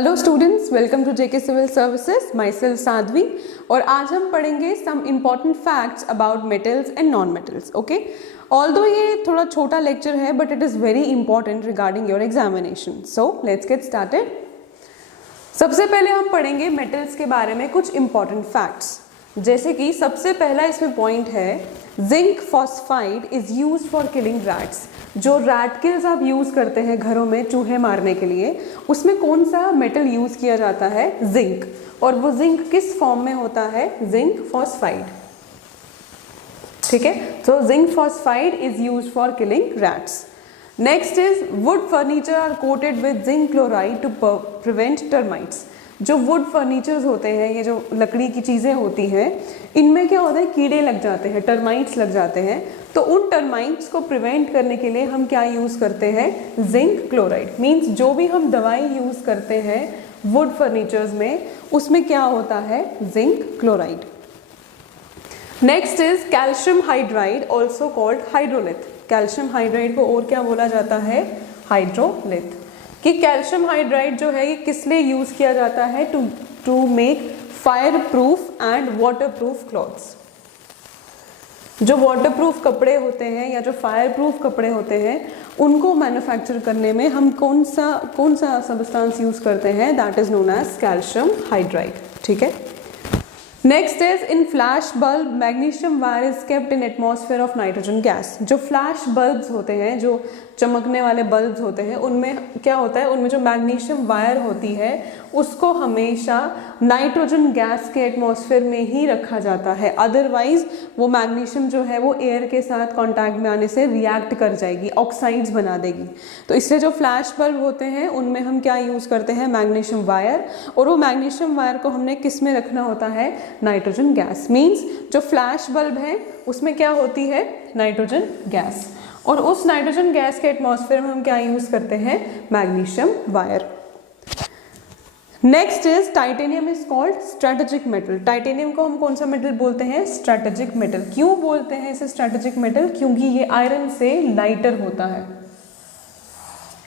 Hello students, welcome to JK civil services. Myself Sadhvi. और आज हम पढ़ेंगे some important facts about metals and non metals. Okay, although ये थोड़ा छोटा लेक्चर है but it is very important regarding your examination. So let's get started. सबसे पहले हम पढ़ेंगे मेटल्स के बारे में कुछ इंपॉर्टेंट फैक्ट्स। जैसे कि सबसे पहला इसमें पॉइंट है, zinc phosphide is used for killing rats. जो रैट किल्स आप यूज़ करते हैं घरों में चूहे मारने के लिए, उसमें कौन सा मेटल यूज़ किया जाता है? जिंक। और वो जिंक किस फॉर्म में होता है? Zinc phosphide. ठीक है, तो zinc phosphide is used for killing rats. Next is wood furniture are coated with zinc chloride to prevent termites. जो वुड फर्नीचर्स होते हैं, ये जो लकड़ी की चीज़ें होती हैं, इनमें क्या होता है, कीड़े लग जाते हैं, टर्माइट्स लग जाते हैं। तो उन टर्माइट्स को प्रिवेंट करने के लिए हम क्या यूज़ करते हैं? Zinc chloride. मीन्स जो भी हम दवाई यूज़ करते हैं वुड फर्नीचर्स में, उसमें क्या होता है? Zinc chloride. Next is calcium hydride also called hydrolith. Calcium hydride को और क्या बोला जाता है? हाइड्रोलिथ। कि कैल्शियम हाइड्राइड जो है ये किस लिए यूज़ किया जाता है? To make fireproof and waterproof clothes. जो वाटर प्रूफ कपड़े होते हैं या जो फायर प्रूफ कपड़े होते हैं, उनको मैन्युफैक्चर करने में हम कौन सा सब्सटेंस यूज़ करते हैं? That is known as calcium hydride. ठीक है। Next is in flash bulb magnesium wire is kept in atmosphere of nitrogen gas. जो फ्लैश बल्ब्स होते हैं, जो चमकने वाले बल्ब्स होते हैं, उनमें क्या होता है? उनमें जो मैग्नीशियम वायर होती है उसको हमेशा नाइट्रोजन गैस के एटमॉस्फेयर में ही रखा जाता है। अदरवाइज वो मैग्नीशियम जो है वो एयर के साथ कांटेक्ट में आने से रिएक्ट कर जाएगी, ऑक्साइड्स बना देगी। तो इसलिए जो फ्लैश बल्ब होते हैं उनमें हम क्या यूज़ करते हैं? Magnesium wire. और वो मैग्नीशियम वायर को हमने किस में रखना होता है? Nitrogen gas. मीन्स जो फ्लैश बल्ब है उसमें क्या होती है? Nitrogen gas. और उस नाइट्रोजन गैस के एटमॉस्फेयर में हम क्या यूज़ करते हैं? Magnesium wire. Next is titanium is called strategic metal. Titanium को हम कौन सा मेटल बोलते हैं? Strategic metal. क्यों बोलते हैं इसे स्ट्रेटेजिक मेटल? क्योंकि ये आयरन से लाइटर होता है।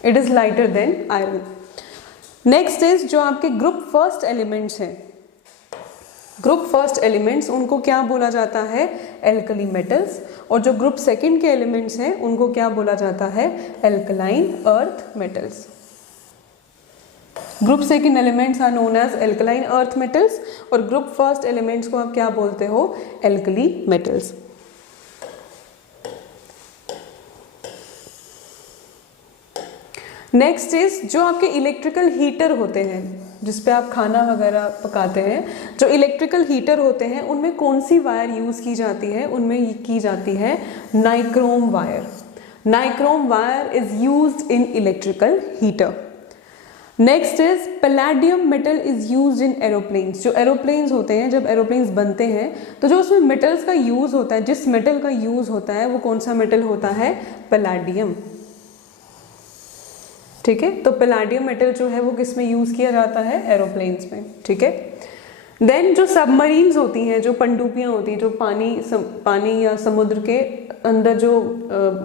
It is lighter than iron. Next is जो आपके ग्रुप फर्स्ट एलिमेंट्स हैं, ग्रुप फर्स्ट एलिमेंट्स, उनको क्या बोला जाता है? Alkali metals. और जो ग्रुप सेकंड के एलिमेंट्स हैं उनको क्या बोला जाता है? Alkaline earth metals. Group second elements are known as alkaline earth metals और ग्रुप फर्स्ट एलिमेंट्स को आप क्या बोलते हो? Alkali metals. नेक्स्ट इज जो आपके इलेक्ट्रिकल हीटर होते हैं, जिस पे आप खाना वगैरह पकाते हैं, जो इलेक्ट्रिकल हीटर होते हैं उनमें कौन सी वायर यूज़ की जाती है? उनमें की जाती है nichrome wire. Nichrome wire is used in electrical heater. Next is palladium metal is used in aeroplanes. जो एरोप्लेन्स होते हैं, जब एरोप्लेन्स बनते हैं तो जो उसमें मेटल्स का यूज़ होता है, जिस मेटल का यूज़ होता है वो कौन सा मेटल होता है? पैलेडियम। ठीक है, तो पैलेडियम मेटल जो है वो किस में यूज़ किया जाता है? एरोप्लेन्स में। ठीक है। देन जो सबमरीन्स होती हैं, जो पनडुब्बियाँ होती हैं, जो पानी या समुद्र के अंदर जो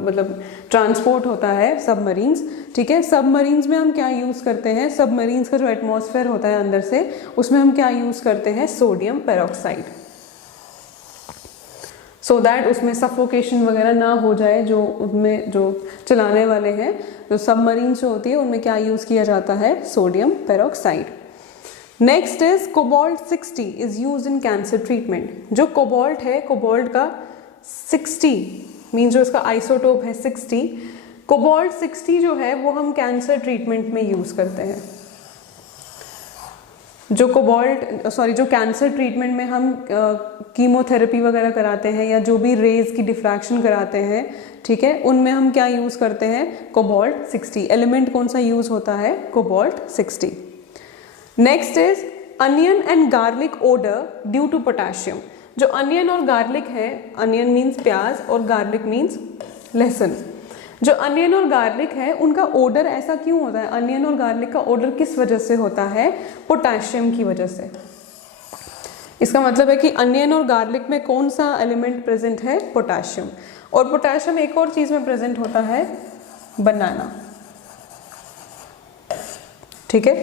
मतलब ट्रांसपोर्ट होता है, सबमरीन्स। ठीक है, सबमरीन्स में हम क्या यूज़ करते हैं? सबमरीन्स का जो एटमॉस्फेयर होता है अंदर से, उसमें हम क्या यूज़ करते हैं? Sodium peroxide. सो दैट उसमें सफोकेशन वगैरह ना हो जाए। जो उनमें जो चलाने वाले हैं, जो सबमरीन जो होती है, उनमें क्या यूज़ किया जाता है? Sodium peroxide. Next is cobalt 60 is use in cancer treatment. जो कोबाल्ट है, कोबाल्ट का 60 मीन जो इसका आइसोटोप है 60, कोबाल्ट 60 जो है वो हम कैंसर ट्रीटमेंट में यूज़ करते हैं। जो कैंसर ट्रीटमेंट में हम कीमोथेरेपी वगैरह कराते हैं या जो भी रेज की डिफ्रैक्शन कराते हैं, ठीक है, उनमें हम क्या यूज़ करते हैं? कोबाल्ट 60। एलिमेंट कौन सा यूज़ होता है? Cobalt 60। Next is onion and garlic odour due to potassium. जो अनियन और गार्लिक है, अनियन मीन्स प्याज और गार्लिक मीन्स लहसुन। जो अनियन और गार्लिक है उनका ओडर ऐसा क्यों होता है? अनियन और गार्लिक का ओडर किस वजह से होता है? पोटेशियम की वजह से। इसका मतलब है कि अनियन और गार्लिक में कौन सा एलिमेंट प्रेजेंट है? पोटेशियम। और पोटेशियम एक और चीज़ में प्रेजेंट होता है, बनाना। ठीक है।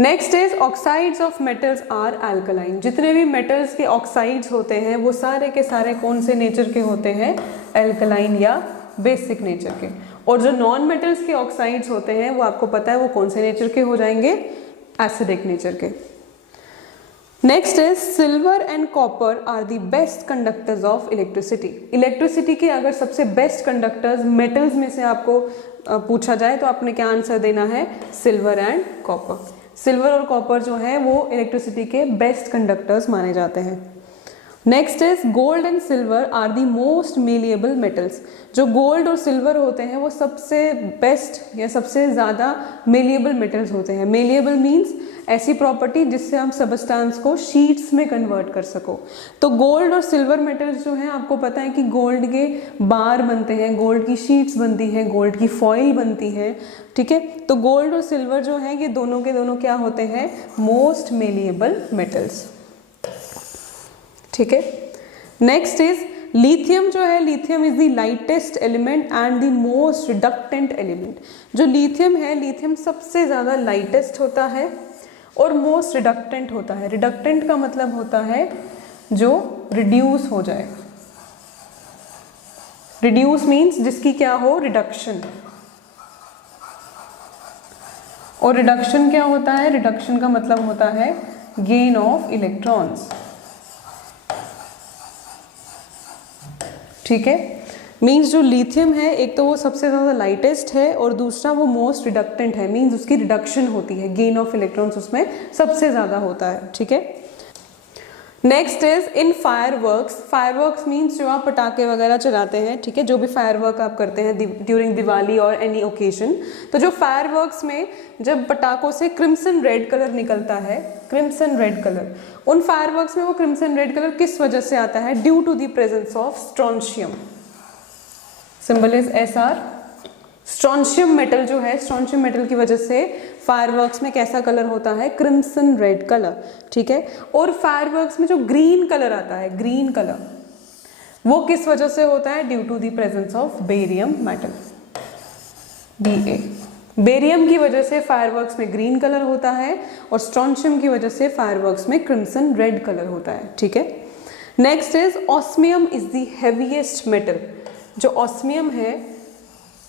Next is oxides of metals are alkaline. जितने भी मेटल्स के ऑक्साइड्स होते हैं वो सारे के सारे कौन से नेचर के होते हैं? अल्कलाइन या बेसिक नेचर के। और जो नॉन मेटल्स के ऑक्साइड्स होते हैं वो आपको पता है वो कौन से नेचर के हो जाएंगे? एसिडिक नेचर के। Next is silver and copper are the best conductors of electricity. Electricity के अगर सबसे बेस्ट कंडक्टर्स मेटल्स में से आपको पूछा जाए तो आपने क्या आंसर देना है? Silver and copper. सिल्वर और कॉपर जो है वो इलेक्ट्रिसिटी के बेस्ट कंडक्टर्स माने जाते हैं। Next is gold and silver are the most malleable metals. जो गोल्ड और सिल्वर होते हैं वो सबसे बेस्ट या सबसे ज़्यादा मेलिएबल मेटल्स होते हैं। मेलिएबल मीन्स ऐसी प्रॉपर्टी जिससे हम सबस्टांस को शीट्स में कन्वर्ट कर सको। तो गोल्ड और सिल्वर मेटल्स जो हैं आपको पता है कि गोल्ड के बार बनते हैं, गोल्ड की शीट्स बनती हैं, गोल्ड की फॉइल बनती है, ठीक है। तो गोल्ड और सिल्वर जो है ये दोनों के दोनों क्या होते हैं? मोस्ट मेलिएबल मेटल्स, ठीक है। नेक्स्ट इज लिथियम जो है, lithium is the lightest element and the most reductant element. जो लिथियम है, लिथियम सबसे ज़्यादा लाइटेस्ट होता है और मोस्ट रिडक्टेंट होता है। रिडक्टेंट का मतलब होता है जो रिड्यूस हो जाए। रिड्यूस मीन्स जिसकी क्या हो? रिडक्शन। और रिडक्शन क्या होता है? रिडक्शन का मतलब होता है गेन ऑफ इलेक्ट्रॉन्स, ठीक है। मीन्स जो लिथियम है एक तो वो सबसे ज़्यादा लाइटेस्ट है और दूसरा वो मोस्ट रिडक्टेंट है। मीन्स उसकी रिडक्शन होती है, गेन ऑफ इलेक्ट्रॉन्स उसमें सबसे ज़्यादा होता है, ठीक है। Next is in fireworks. Fireworks means जो आप पटाखे वगैरह चलाते हैं, ठीक है, जो भी फायरवर्क आप करते हैं ड्यूरिंग दिवाली और एनी ओकेजन। तो जो फायरवर्क्स में जब पटाखों से क्रिम्सन रेड कलर निकलता है, क्रिम्सन रेड कलर, उन फायरवर्क्स में वो क्रिम्सन रेड कलर किस वजह से आता है? Due to the presence of strontium. Symbol is SR। Strontium metal जो है, स्ट्रोंशियम मेटल की वजह से फायरवर्क्स में कैसा कलर होता है? क्रिम्सन रेड कलर, ठीक है। और फायरवर्क्स में जो ग्रीन कलर आता है, ग्रीन कलर, वो किस वजह से होता है? Due to the presence of barium metal, Ba। Barium की वजह से फायरवर्क्स में ग्रीन कलर होता है और स्ट्रोंशियम की वजह से फायरवर्क्स में क्रिम्सन रेड कलर होता है, ठीक है। Next is osmium is the heaviest metal. जो ऑस्मियम है,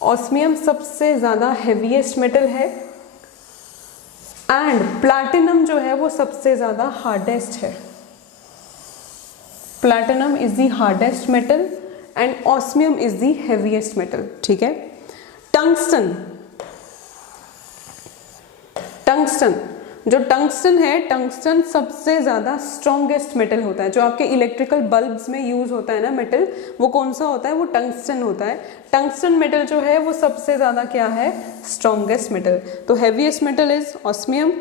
ऑस्मियम सबसे ज़्यादा हेवीएस्ट मेटल है एंड प्लैटिनम जो है वो सबसे ज़्यादा हार्डेस्ट है। Platinum is the hardest metal and osmium is the heaviest metal, ठीक है। टंगस्टन, टंगस्टन, जो टंगस्टन है, टंगस्टन सबसे ज़्यादा स्ट्रॉन्गेस्ट मेटल होता है। जो आपके इलेक्ट्रिकल बल्ब्स में यूज़ होता है ना मेटल, वो कौन सा होता है? वो टंगस्टन होता है। टंगस्टन मेटल जो है वो सबसे ज़्यादा क्या है? Strongest metal. तो heaviest metal is osmium,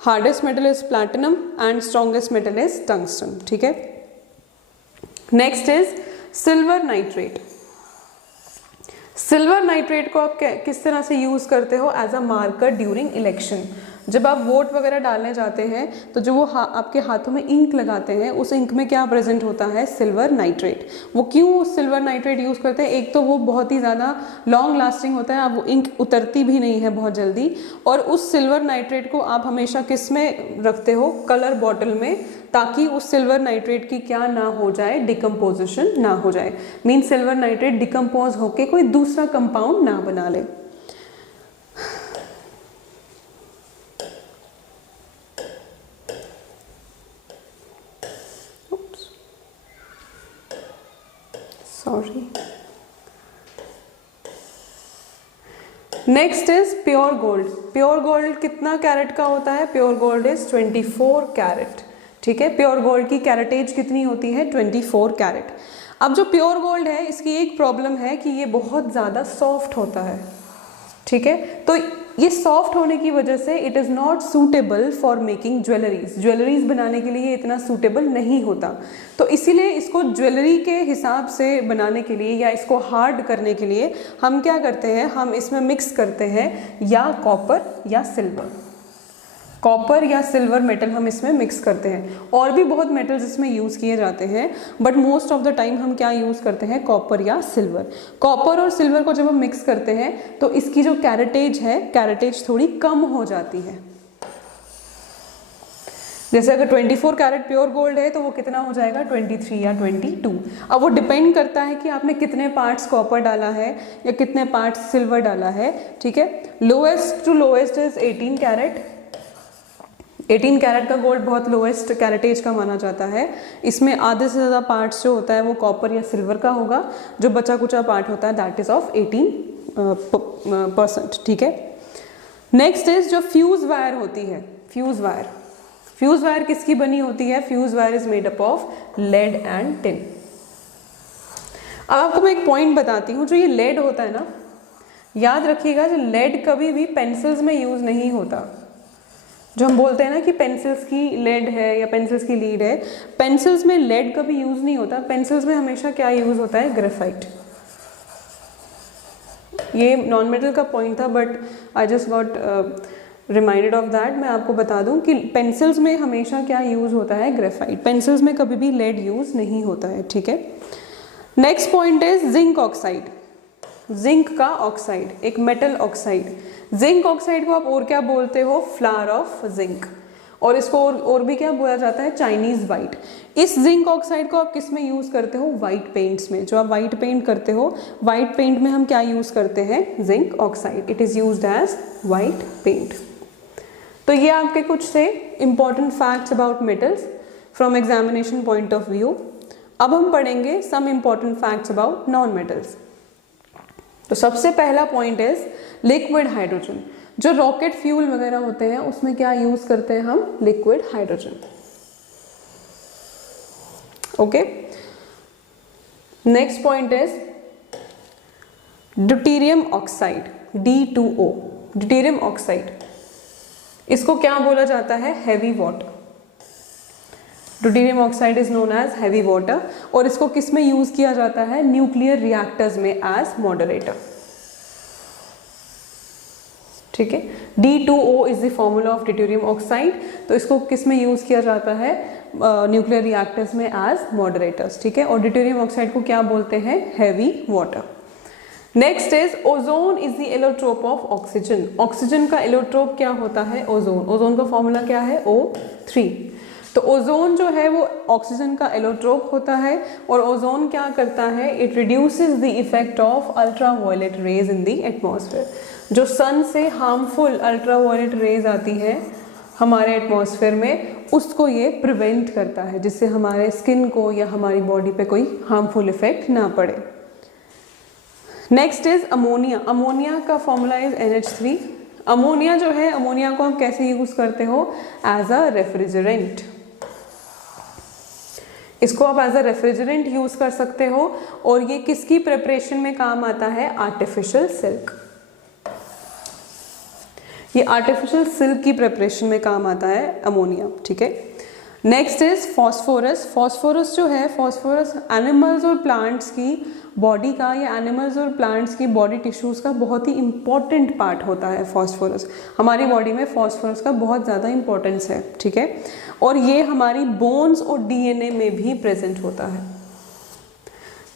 hardest metal is platinum and strongest metal is tungsten, ठीक है। Next is silver nitrate. Silver nitrate को आप किस तरह से यूज़ करते हो? As a marker during election. जब आप वोट वगैरह डालने जाते हैं तो जो वो आपके हाथों में इंक लगाते हैं, उस इंक में क्या प्रेजेंट होता है? Silver nitrate. वो क्यों सिल्वर नाइट्रेट यूज़ करते हैं? एक तो वो बहुत ही ज़्यादा लॉन्ग लास्टिंग होता है, आप वो इंक उतरती भी नहीं है बहुत जल्दी। और उस सिल्वर नाइट्रेट को आप हमेशा किस में रखते हो? कलर बॉटल में, ताकि उस सिल्वर नाइट्रेट की क्या ना हो जाए? डिकम्पोजिशन ना हो जाए। मीन सिल्वर नाइट्रेट डिकम्पोज होके कोई दूसरा कंपाउंड ना बना ले। Sorry. Next is pure gold. Pure gold कितना कैरेट का होता है? प्योर गोल्ड इज 24 कैरेट, ठीक है। प्योर गोल्ड की कैरेटेज कितनी होती है? 24 कैरेट। अब जो प्योर गोल्ड है इसकी एक प्रॉब्लम है कि ये बहुत ज़्यादा सॉफ्ट होता है, ठीक है। तो ये सॉफ्ट होने की वजह से it is not suitable for making jewelleries. Jewelleries बनाने के लिए इतना सूटेबल नहीं होता। तो इसीलिए इसको ज्वेलरी के हिसाब से बनाने के लिए या इसको हार्ड करने के लिए हम क्या करते हैं? हम इसमें मिक्स करते हैं या कॉपर या सिल्वर। कॉपर या सिल्वर मेटल हम इसमें मिक्स करते हैं। और भी बहुत मेटल्स इसमें यूज़ किए जाते हैं, but most of the time हम क्या यूज़ करते हैं? कॉपर या सिल्वर। कॉपर और सिल्वर को जब हम मिक्स करते हैं तो इसकी जो कैरेटेज है, कैरेटेज थोड़ी कम हो जाती है, जैसे अगर 24 कैरेट प्योर गोल्ड है तो वो कितना हो जाएगा 23 या 22। अब वो डिपेंड करता है कि आपने कितने पार्ट्स कॉपर डाला है या कितने पार्ट्स सिल्वर डाला है, ठीक है। Lowest to lowest is 18 carat. 18 carat का गोल्ड बहुत लोएस्ट कैरेटेज का माना जाता है। इसमें आधे से ज़्यादा पार्ट्स जो होता है वो कॉपर या सिल्वर का होगा, जो बचा कुचा पार्ट होता है दैट इज ऑफ 18%, ठीक है। नेक्स्ट इज जो फ्यूज वायर होती है, फ्यूज वायर। फ्यूज वायर किसकी बनी होती है? Fuse wire is made up of lead and tin. अब आपको मैं एक पॉइंट बताती हूँ, जो ये लेड होता है ना, याद रखिएगा, जो लेड कभी भी पेंसिल्स में यूज नहीं होता। जो हम बोलते हैं ना कि पेंसिल्स की लेड है या पेंसिल्स की लीड है, पेंसिल्स में लेड कभी यूज नहीं होता। पेंसिल्स में हमेशा क्या यूज होता है? ग्रेफाइट। ये नॉन मेटल का पॉइंट था but I just got reminded of that. मैं आपको बता दूं कि पेंसिल्स में हमेशा क्या यूज होता है? ग्रेफाइट। पेंसिल्स में कभी भी लेड यूज नहीं होता है, ठीक है। Next point is zinc oxide. Zinc का ऑक्साइड, एक मेटल ऑक्साइड। जिंक ऑक्साइड को आप और क्या बोलते हो? Flower of zinc. और इसको और भी क्या बोला जाता है? Chinese white. इस जिंक ऑक्साइड को आप किस में यूज करते हो? वाइट पेंट्स में। जो आप वाइट पेंट करते हो, वाइट पेंट में हम क्या यूज करते हैं? Zinc oxide. It is used as white paint. तो ये आपके कुछ से important facts about metals from examination point of view. अब हम पढ़ेंगे some important facts about non metals. तो सबसे पहला पॉइंट इज लिक्विड हाइड्रोजन। जो रॉकेट फ्यूल वगैरह होते हैं उसमें क्या यूज करते हैं हम? Liquid hydrogen. Okay. Next point is deuterium oxide, D2O। Deuterium oxide, इसको क्या बोला जाता है? Heavy water. Deuterium oxide is known as heavy water. और इसको किस में यूज किया जाता है? न्यूक्लियर रिएक्टर्स में एज मॉडरेटर, ठीक है। D2O is the formula of deuterium oxide. तो इसको किस में यूज किया जाता है? न्यूक्लियर रिएक्टर्स में एज मॉडरेटर्स, ठीक है। और ड्यूटेरियम ऑक्साइड को क्या बोलते हैं? Heavy water. Next is ozone is the allotrope of oxygen. Oxygen का एलोट्रोप क्या होता है? ओजोन। ओजोन का फॉर्मूला क्या है? O3। तो ओजोन जो है वो ऑक्सीजन का एलोट्रोप होता है। और ओजोन क्या करता है? It reduces the effect of ultraviolet rays in the atmosphere. जो सन से हार्मफुल अल्ट्रावायलेट रेज आती है हमारे एटमॉस्फेयर में, उसको ये प्रिवेंट करता है, जिससे हमारे स्किन को या हमारी बॉडी पे कोई हार्मफुल इफेक्ट ना पड़े। Next is ammonia. अमोनिया का फॉर्मूला इज NH3। अमोनिया जो है, अमोनिया को आप कैसे यूज करते हो? As a refrigerant. इसको आप एज अ रेफ्रिजरेंट यूज कर सकते हो। और ये किसकी प्रिपरेशन में काम आता है? Artificial silk. ये आर्टिफिशियल सिल्क की प्रिपरेशन में काम आता है अमोनिया, ठीक है। Next is phosphorus. फॉस्फोरस जो है, फॉस्फोरस एनिमल्स और प्लांट्स की बॉडी का या एनिमल्स और प्लांट्स की बॉडी टिश्यूज का बहुत ही इंपॉर्टेंट पार्ट होता है फॉस्फोरस। हमारी बॉडी में फॉस्फोरस का बहुत ज़्यादा इंपॉर्टेंस है, ठीक है। और ये हमारी बोन्स और DNA में भी प्रेजेंट होता है,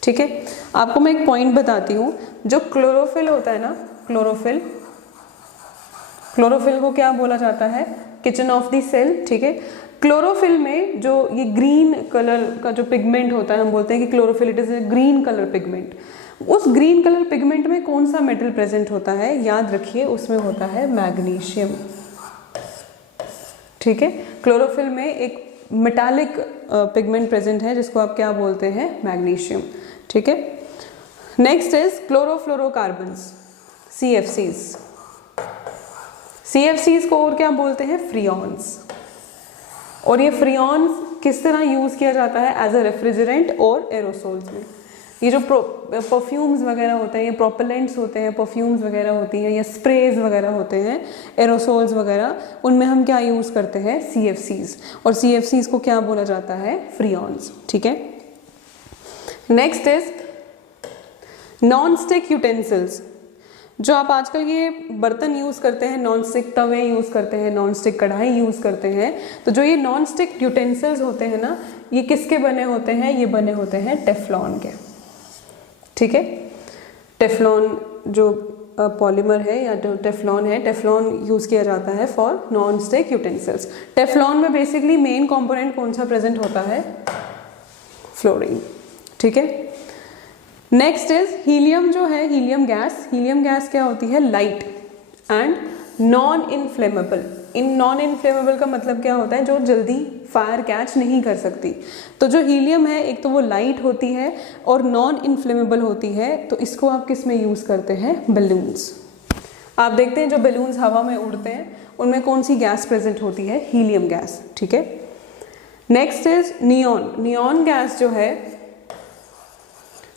ठीक है। आपको मैं एक पॉइंट बताती हूँ। जो क्लोरोफिल होता है ना, क्लोरोफिल, क्लोरोफिल को क्या बोला जाता है? किचन ऑफ द सेल, ठीक है। क्लोरोफिल में जो ये ग्रीन कलर का जो पिगमेंट होता है, हम बोलते हैं कि chlorophyll it is a green colour pigment. उस ग्रीन कलर पिगमेंट में कौन सा मेटल प्रेजेंट होता है? याद रखिए, उसमें होता है मैग्नीशियम, ठीक है। क्लोरोफिल में एक मेटालिक पिगमेंट प्रेजेंट है जिसको आप क्या बोलते हैं? मैग्नीशियम, ठीक है। Next is chlorofluorocarbons, CFCs। CFCs को और क्या बोलते हैं? फ्रियॉन्स। और ये फ्रियॉन्स किस तरह यूज किया जाता है? एज अ रेफ्रिजरेंट और एरोसोल्स में। ये जो परफ्यूम्स वगैरह होते हैं, ये प्रोपेलेंट्स होते हैं, परफ्यूम्स वगैरह होती हैं, या स्प्रेज वगैरह होते हैं, एरोसोल्स वगैरह, उनमें हम क्या यूज करते हैं? CFCs। और CFCs को क्या बोला जाता है? फ्रियॉन्स, ठीक है। Next is non stick utensils. जो आप आजकल ये बर्तन यूज़ करते हैं, नॉन स्टिक तवे यूज़ करते हैं, नॉन स्टिक कढ़ाई यूज़ करते हैं, तो जो ये नॉन स्टिक यूटेंसिल्स होते हैं ना, ये किसके बने होते हैं? ये बने होते हैं टेफ्लॉन के, ठीक है। टेफ्लॉन जो पॉलीमर है या जो टेफ्लॉन है, टेफ्लॉन यूज़ किया जाता है for non stick utensils. Teflon में बेसिकली मेन कंपोनेंट कौन सा प्रेजेंट होता है? फ्लोरीन। ठीक है। नेक्स्ट इज हीलियम जो है, हीलियम गैस क्या होती है? Light and non inflammable. In non inflammable का मतलब क्या होता है? जो जल्दी फायर कैच नहीं कर सकती। तो जो हीलियम है, एक तो वो लाइट होती है और नॉन इनफ्लेमेबल होती है। तो इसको आप किस में यूज़ करते हैं? बलून्स। आप देखते हैं जो बलून्स हवा में उड़ते हैं उनमें कौन सी गैस प्रेजेंट होती है? Helium gas. ठीक है। Next is neon. Neon gas जो है,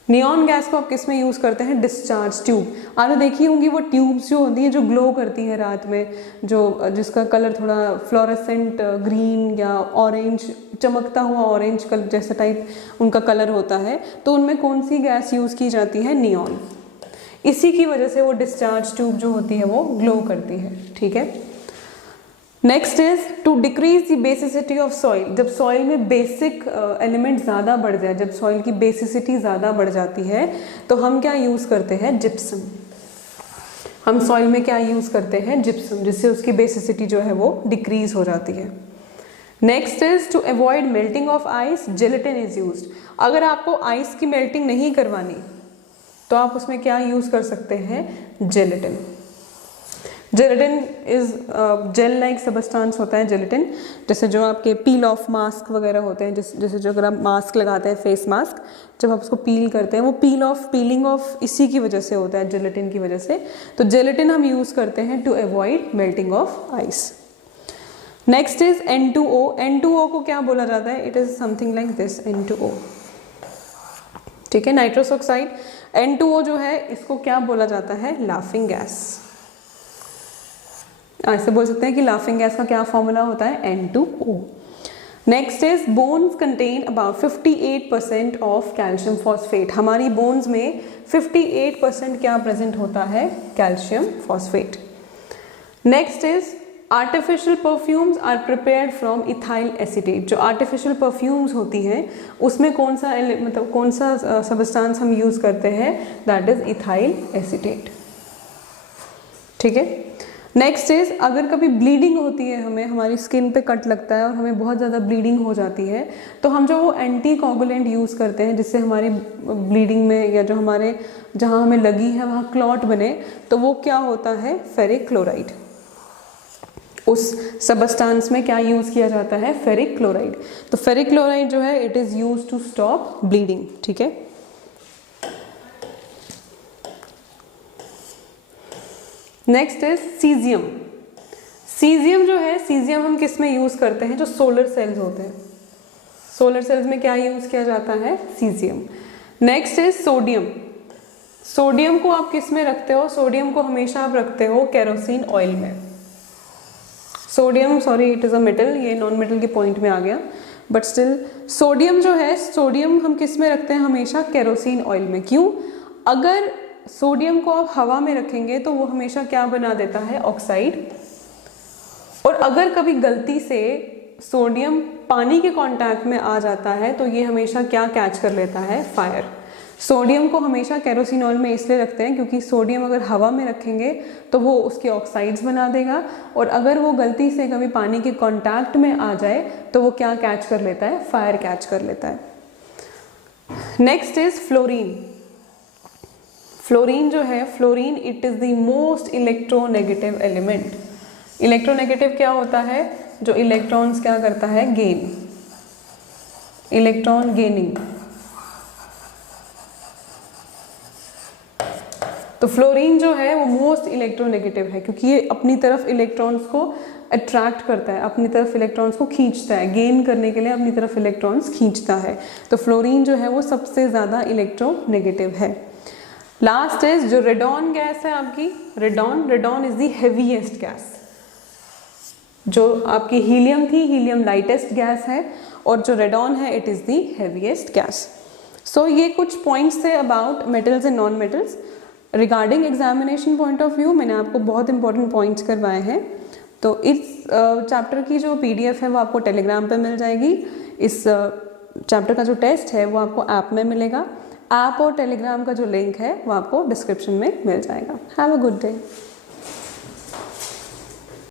नियॉन गैस को आप किस में यूज़ करते हैं? Discharge tube. आपने देखी होंगी वो ट्यूब्स जो होती हैं जो ग्लो करती है रात में, जो जिसका कलर थोड़ा फ्लोरेसेंट ग्रीन या ऑरेंज, चमकता हुआ ऑरेंज कलर जैसा टाइप उनका कलर होता है। तो उनमें कौन सी गैस यूज़ की जाती है? नियॉन। इसी की वजह से वो डिस्चार्ज ट्यूब जो होती है वो ग्लो करती है। ठीक है। Next is to decrease the basicity of soil. जब सॉइल में बेसिक एलिमेंट ज़्यादा बढ़ जाए, जब सॉइल की बेसिसिटी ज़्यादा बढ़ जाती है तो हम क्या यूज़ करते हैं? जिप्सम। हम सॉइल में क्या यूज़ करते हैं? जिप्सम, जिससे उसकी बेसिसिटी जो है वो डिक्रीज हो जाती है। Next is to avoid melting of ice, gelatin is used. अगर आपको आइस की मेल्टिंग नहीं करवानी तो आप उसमें क्या यूज़ कर सकते हैं? Gelatin. Gelatin is gel like substance होता है जेलेटिन, जैसे जो आपके पील ऑफ मास्क वगैरह होते हैं, जैसे जो अगर आप मास्क लगाते हैं, फेस मास्क, जब आप उसको पील करते हैं वो पीलिंग ऑफ इसी की वजह से होता है, जेलेटिन की वजह से। तो जेलेटिन हम यूज़ करते हैं to avoid melting of ice. Next is N2O। N2O को क्या बोला जाता है? It is something like this, N2O। ठीक है। नाइट्रस ऑक्साइड N2O जो है इसको क्या बोला जाता है? Laughing gas. ऐसे बोल सकते हैं कि लाफिंग गैस का क्या फॉर्मूला होता है? N2O। Next is bones contain about 58% of calcium phosphate. हमारी बोन्स में 58% क्या प्रेजेंट होता है? Calcium phosphate. Next is artificial perfumes are prepared from ethyl acetate. जो आर्टिफिशियल परफ्यूम्स होती हैं उसमें कौन सा सबस्टांस हम यूज़ करते हैं? That is ethyl acetate. ठीक है। नेक्स्ट इज अगर कभी ब्लीडिंग होती है, हमें हमारी स्किन पे कट लगता है और हमें बहुत ज़्यादा ब्लीडिंग हो जाती है, तो हम जो वो एंटी कोगुलेंट यूज़ करते हैं जिससे हमारी ब्लीडिंग में या जो हमारे जहाँ हमें लगी है वहाँ क्लॉट बने, तो वो क्या होता है? Ferric chloride. उस सबस्टांस में क्या यूज़ किया जाता है? Ferric chloride. तो फेरिक क्लोराइड जो है it is use to stop bleeding. ठीक है। Next is caesium. सीजियम जो है, सीजियम हम किस में यूज़ करते हैं? जो सोलर सेल्स होते हैं, सोलर सेल्स में क्या यूज़ किया जाता है? Caesium. Next is sodium. Sodium को आप किस में रखते हो? सोडियम को हमेशा आप रखते हो केरोसिन ऑयल में। Sodium, sorry it is a metal, ये नॉन मेटल के पॉइंट में आ गया, बट स्टिल सोडियम जो है, सोडियम हम किस में रखते हैं? हमेशा केरोसिन ऑयल में। क्यों? अगर सोडियम को आप हवा में रखेंगे तो वो हमेशा क्या बना देता है? ऑक्साइड। और अगर कभी गलती से सोडियम पानी के कांटेक्ट में आ जाता है तो ये हमेशा क्या कैच कर लेता है? फायर। सोडियम को हमेशा केरोसिन ऑयल में इसलिए रखते हैं क्योंकि सोडियम अगर हवा में रखेंगे तो वो उसके ऑक्साइड्स बना देगा, और अगर वो गलती से कभी पानी के कांटेक्ट में आ जाए तो वो क्या कैच कर लेता है? फायर कैच कर लेता है। Next is fluorine. फ्लोरीन जो है, fluorine it is the most electronegative element. Electronegative क्या होता है? जो इलेक्ट्रॉन्स क्या करता है? Gain, electron gaining. तो फ्लोरीन जो है वो मोस्ट इलेक्ट्रोनेगेटिव है क्योंकि ये अपनी तरफ इलेक्ट्रॉन्स को अट्रैक्ट करता है, अपनी तरफ इलेक्ट्रॉन्स को खींचता है, गेन करने के लिए अपनी तरफ इलेक्ट्रॉन्स खींचता है। तो फ्लोरीन जो है वो सबसे ज़्यादा इलेक्ट्रोनेगेटिव है। लास्ट इज जो रेडॉन गैस है आपकी, radon is the heaviest gas. जो आपकी हीलियम थी, हीलियम लाइटेस्ट गैस है, और जो रेडॉन है it is the heaviest gas. So ये कुछ पॉइंट्स थे about metals and non metals. Regarding examination point of view मैंने आपको बहुत इंपॉर्टेंट पॉइंट्स करवाए हैं। तो इस चैप्टर की जो PDF है वो आपको टेलीग्राम पे मिल जाएगी। इस चैप्टर का जो टेस्ट है वो आपको ऐप में मिलेगा। ऐप और टेलीग्राम का जो लिंक है वो आपको डिस्क्रिप्शन में मिल जाएगा। Have a good day.